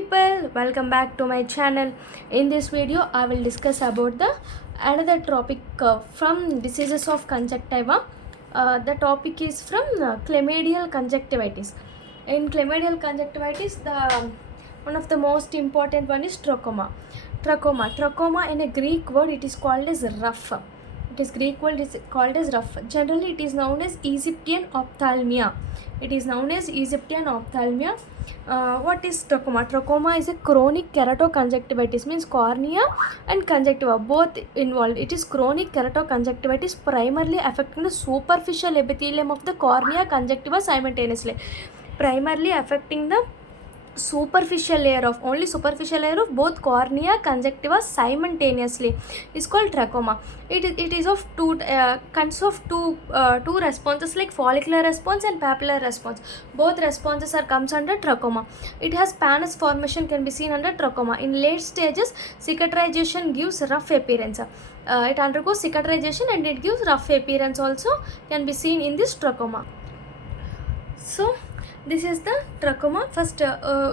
people, welcome back to my channel. In this video I will discuss about the another topic from diseases of conjunctiva. The topic is from chlamydial conjunctivitis. In chlamydial conjunctivitis, the one of the most important one is trachoma. Trachoma in a Greek word, it is called as rough. It is Greek word is called as rough. Generally it is known as Egyptian ophthalmia. It is known as Egyptian ophthalmia. What is trachoma? Trachoma is a chronic keratoconjunctivitis, means cornea and conjunctiva both involved. It is chronic keratoconjunctivitis primarily affecting the superficial epithelium of the cornea conjunctiva simultaneously. Primarily affecting the superficial layer of both cornea conjunctiva simultaneously is called trachoma. It is of consists of two responses like follicular response and papillary response. Both responses are comes under trachoma. It has pannus formation can be seen under trachoma. In late stages, cicatrization gives rough appearance. It undergoes cicatrization and it gives rough appearance also can be seen in this trachoma. So this is the trachoma. First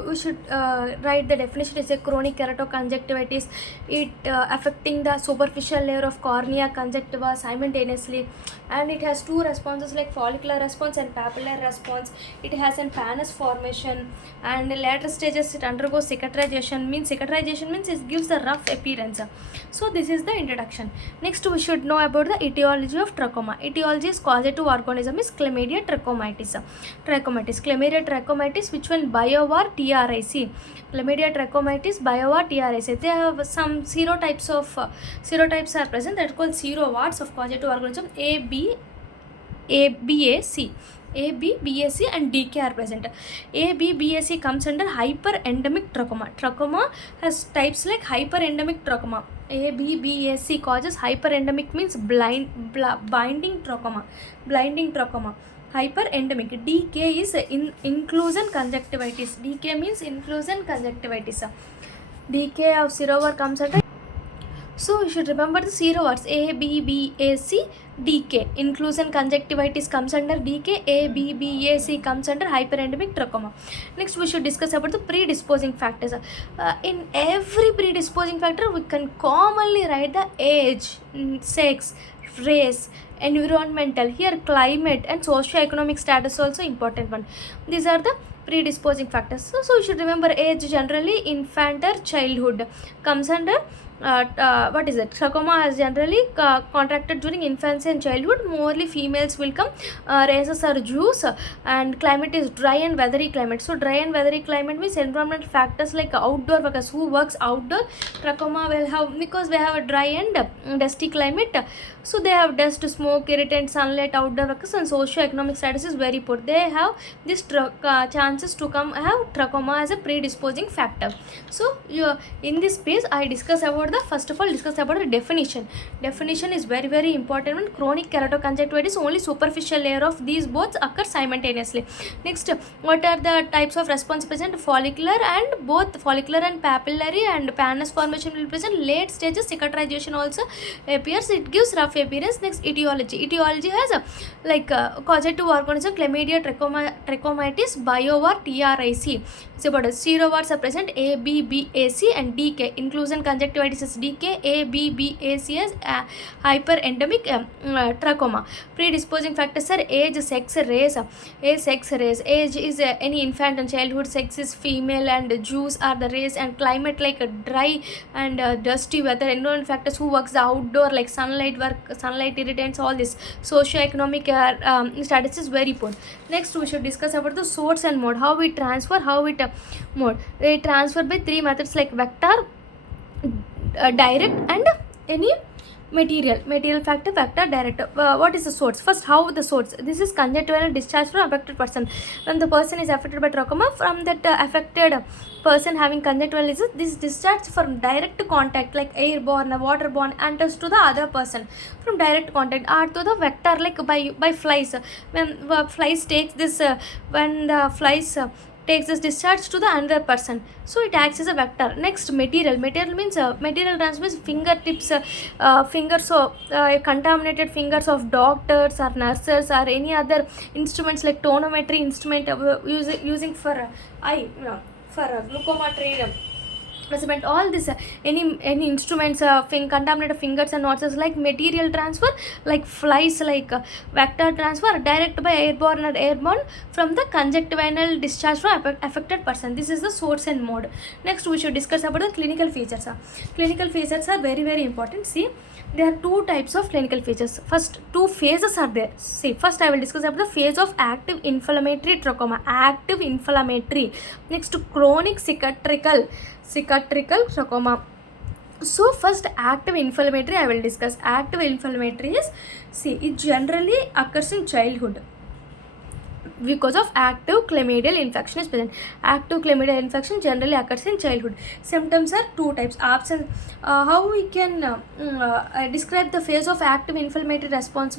we should write the definition. Is a chronic keratoconjunctivitis. It affecting the superficial layer of cornea conjunctiva simultaneously, and it has two responses like follicular response and papillary response. It has an pannus formation, and in later stages it undergoes cicatrization. Cicatrization means it gives the rough appearance. So this is the introduction. Next we should know about the etiology of trachoma. Etiology is causative organism is Chlamydia trachomatis. Chlamydia trachomatis, which one? Bio or TRIC. Chlamydia trachomatis, bio or TRIC. They have some serotypes are present that are called serowarts of causative organism. A, B, A, C. A, B, B, C and DK are present. A, B, B, C comes under hyperendemic trachoma. Trachoma has types like hyperendemic trachoma. A, B, B, A, C causes hyperendemic means binding trachoma. Hyperendemic. DK is inclusion conjunctivitis. DK means inclusion conjunctivitis. DK of serovar comes under. So you should remember the serowarts A, B, B, A, C, DK. Inclusion conjunctivitis comes under DK. A, B, B, A, C comes under hyperendemic trachoma. Next we should discuss about the predisposing factors. In every predisposing factor we can commonly write the age, sex, race, environmental. Here climate and socio-economic status also important one. These are the predisposing factors. So you should remember age, generally infant or childhood comes under what is it? Trachoma is generally contracted during infancy and childhood. Morely females will come. Races are Jews, and climate is dry and weathery climate. So dry and weathery climate means environmental factors like outdoor workers who works outdoor. Trachoma will have, because they have a dry and dusty climate. So they have dust, smoke, irritant, sunlight, outdoor workers, and socio-economic status is very poor. They have this chances to come have trachoma as a predisposing factor. So in this page I discuss about first of all discuss about the definition. Definition is very, very important. When chronic keratoconjunctivitis, only superficial layer of these both occur simultaneously. Next, what are the types of response present? Follicular and both follicular and papillary and pannus formation will present. Late stages cicatrization also appears. It gives rough appearance. Next, etiology. Etiology has causative organism Chlamydia trachomatis, bio or TRIC. It's about serowarts are present. A, B, B, A, C and DK. Inclusion conjunctivitis is DK. A, B, B, A, C as hyperendemic trachoma. Predisposing factors are age, sex, race. Sex, race. Age is any infant and childhood. Sex is female and Jews are the race, and climate like dry and dusty weather. Environmental factors who works the outdoor like sunlight work, sunlight irritants, all this. Socio-economic status is very poor. Next we should discuss about the source and mode. How we transfer, mode. They transfer by three methods like vector, direct and any material factor, vector, direct. What is the source? First, how the source? This is conjunctival discharge from affected person. When the person is affected by trachoma, from that affected person having conjunctivitis, this discharge from direct contact like airborne, waterborne enters to the other person from direct contact, or to the vector like by flies. When flies takes this when the flies takes this discharge to the another person, so it acts as a vector. Next, material means material transmits fingertips, fingers of contaminated fingers of doctors or nurses or any other instruments like tonometry instrument using for eye for glaucoma treatment measurement. All this any instruments contaminated fingers and nostrils, like material transfer, like flies, like vector transfer direct by airborne from the conjunctival discharge from affected person. This is the source and mode. Next we should discuss about the clinical features. Clinical features are very very important. See, there are two types of clinical features. First, two phases are there. See, first I will discuss about the phase of active inflammatory trachoma, active inflammatory. Next, chronic cicatricial trachoma. So first, active inflammatory I will discuss. Active inflammatory is, see, it generally occurs in childhood because of active chlamydial infection is present. Active chlamydial infection generally occurs in childhood. Symptoms are two types. Absence. How we can describe the phase of active inflammatory response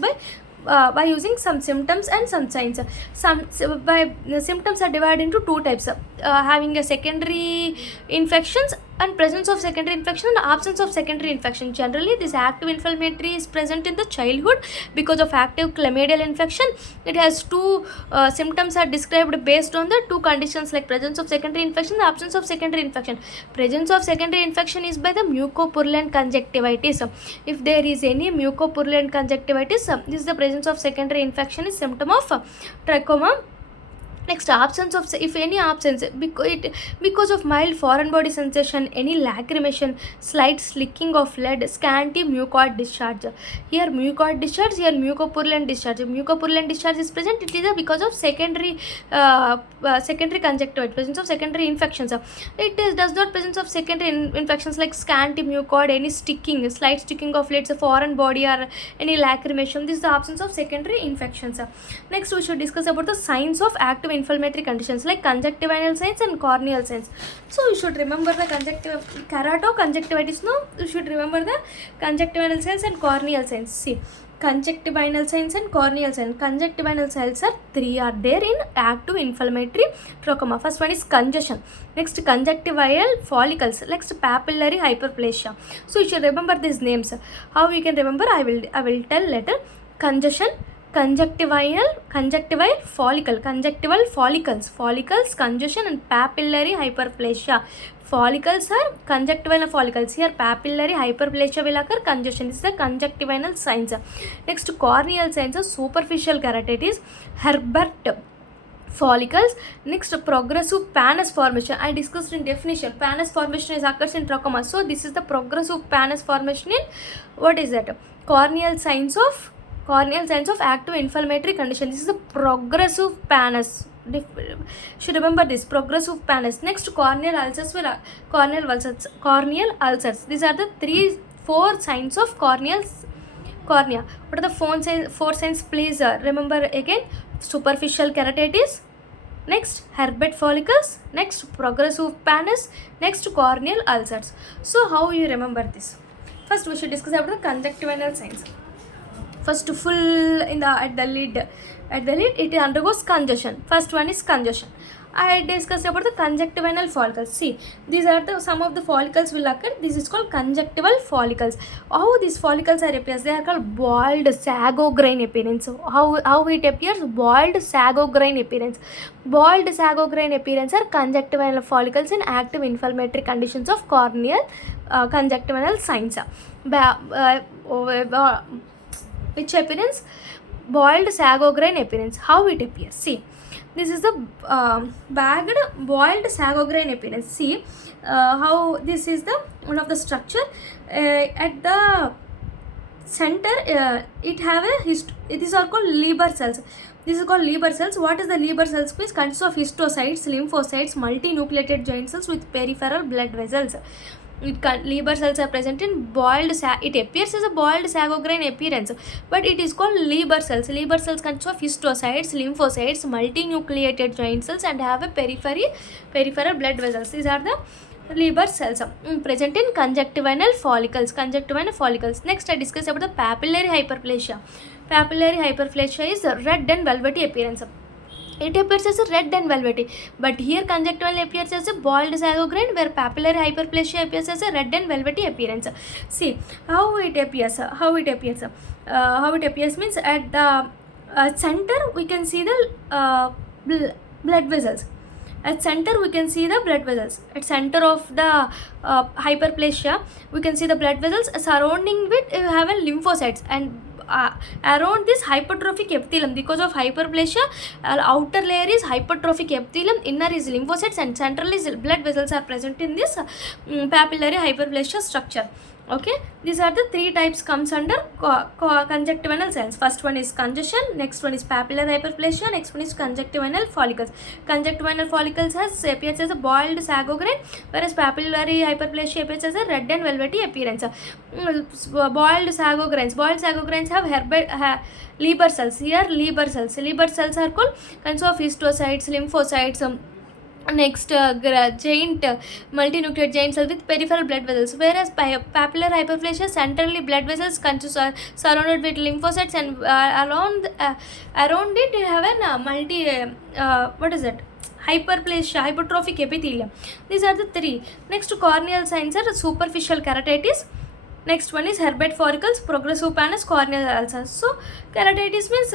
by using some symptoms and some signs. The symptoms are divided into two types: having a secondary infections and presence of secondary infection and absence of secondary infection. Generally, this active inflammatory is present in the childhood because of active chlamydial infection. It has two symptoms are described based on the two conditions, like presence of secondary infection and absence of secondary infection. Presence of secondary infection is by the mucopurulent conjunctivitis. If there is any mucopurulent conjunctivitis, this is the presence of secondary infection is symptom of trachoma. Next, absence of, if any absence, because of mild foreign body sensation, any lacrimation, slight slicking of lead, scanty mucoid discharge. Here mucoid discharge, here mucopurulent discharge. Mucopurulent discharge is present. It is because of secondary conjunctivitis, presence of secondary infections. Does not presence of secondary infections like scanty mucoid, any sticking, slight sticking of leads, foreign body, or any lacrimation. This is the absence of secondary infections. Next, we should discuss about the signs of active inflammatory conditions, like conjunctival signs and corneal signs. So you should remember the keratoconjunctivitis. No, you should remember the conjunctival signs and corneal signs. See, conjunctival signs and corneal signs. Conjunctival cells are three are there in active inflammatory trachoma. First one is congestion. Next, conjunctival follicles. Next, papillary hyperplasia. So you should remember these names. How you can remember? I will tell later. Congestion, conjunctival follicles, congestion, and papillary hyperplasia. Follicles are conjunctival follicles. Here papillary hyperplasia will occur, congestion. This is the conjunctival signs. Next, corneal signs are superficial keratitis, Herbert follicles. Next, progressive pannus formation. I discussed in definition. Pannus formation is occurs in trachoma. So this is the progressive pannus formation in, what is that? Corneal signs of active inflammatory condition. This is the progressive pannus. Should remember this, progressive pannus. Next, corneal ulcers. These are the 4 signs of cornea. What are the 4 signs? Please remember again. Superficial keratitis. Next, Herbert follicles. Next, progressive pannus. Next, corneal ulcers. So how you remember this? First, we should discuss about the conjunctival signs. First, full in at the lid it undergoes congestion. First one is congestion. I discussed about the conjunctival follicles. See, these are some of the follicles will occur. This is called conjunctival follicles. How these follicles are appears? They are called boiled sago grain appearance. So how it appears? Boiled sago grain appearance. Boiled sago grain appearance are conjunctival follicles in active inflammatory conditions of corneal conjunctival signs. Which appearance? Boiled sago grain appearance. How it appears? See, this is the bagged boiled sago grain appearance. See how this is the one of the structure. At the center, it have these are called liver cells. This is called liver cells. What is the liver cells? Means consists of histiocytes, lymphocytes, multinucleated giant cells with peripheral blood vessels. Liver cells are present in boiled it appears as a boiled sago grain appearance, but it is called liver cells. Liver cells consist of histiocytes, lymphocytes, multinucleated giant cells, and have a peripheral blood vessels. These are the liver cells present in conjunctival follicles. Next, I discuss about the papillary hyperplasia. Papillary hyperplasia is red and velvety appearance. It appears as a red and velvety, but here conjunctival appears as a boiled sago grain, where papillary hyperplasia appears as a red and velvety appearance. See how it appears. How it appears means at the center we can see the blood vessels. At center we can see the blood vessels. At center of the hyperplasia we can see the blood vessels. Surrounding it you have a lymphocytes, and around this hypertrophic epithelium, because of hyperplasia, outer layer is hypertrophic epithelium, inner is lymphocytes, and central is blood vessels are present in this papillary hyperplasia structure. Okay, these are the three types comes under conjunctival cells. First one is congestion, next one is papillary hyperplasia, next one is conjunctival follicles. Conjunctival follicles appears as a boiled sago grain, whereas papillary hyperplasia appears as a red and velvety appearance. Boiled sago grains have Leber cells. Here Leber cells are called kinds of histiocytes, lymphocytes, next giant multinucleate giant cells with peripheral blood vessels, whereas papillary hyperplasia centrally blood vessels are surrounded with lymphocytes, and around it you have an hypertrophic epithelium. These are the three. Next corneal signs are superficial keratitis. Next one is Herbert follicles, progressive pannus, corneal ulcers. So keratitis means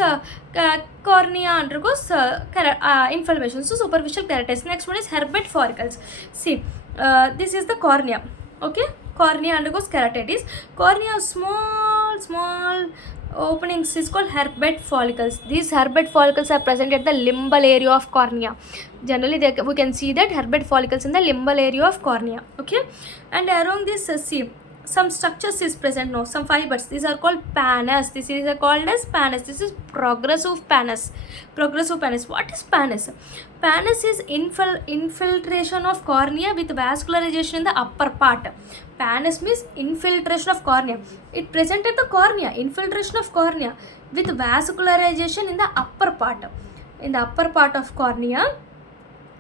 cornea undergoes inflammation. So superficial keratitis. Next one is Herbert follicles. See, this is the cornea. Okay, cornea undergoes keratitis. Cornea small openings is called Herbert follicles. These Herbert follicles are present at the limbal area of cornea. Generally, we can see that Herbert follicles in the limbal area of cornea. Okay, and around this, see, some structures is present now, some fibers. These are called pannus. This is called as pannus. This is progressive pannus. What is pannus? Pannus is infiltration of cornea with vascularization in the upper part. Pannus means infiltration of cornea. It present at the cornea, infiltration of cornea with vascularization in the upper part. In the upper part of cornea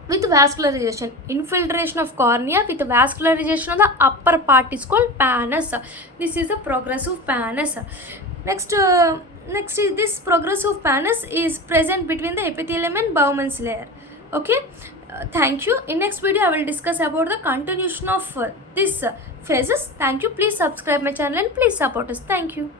with vascularization, infiltration of cornea with vascularization of the upper part is called pannus. This is the progressive pannus. Next is this progressive pannus is present between the epithelium and Bowman's layer. Okay, thank you. In next video I will discuss about the continuation of this phases. Thank you. Please subscribe my channel and please support us. Thank you.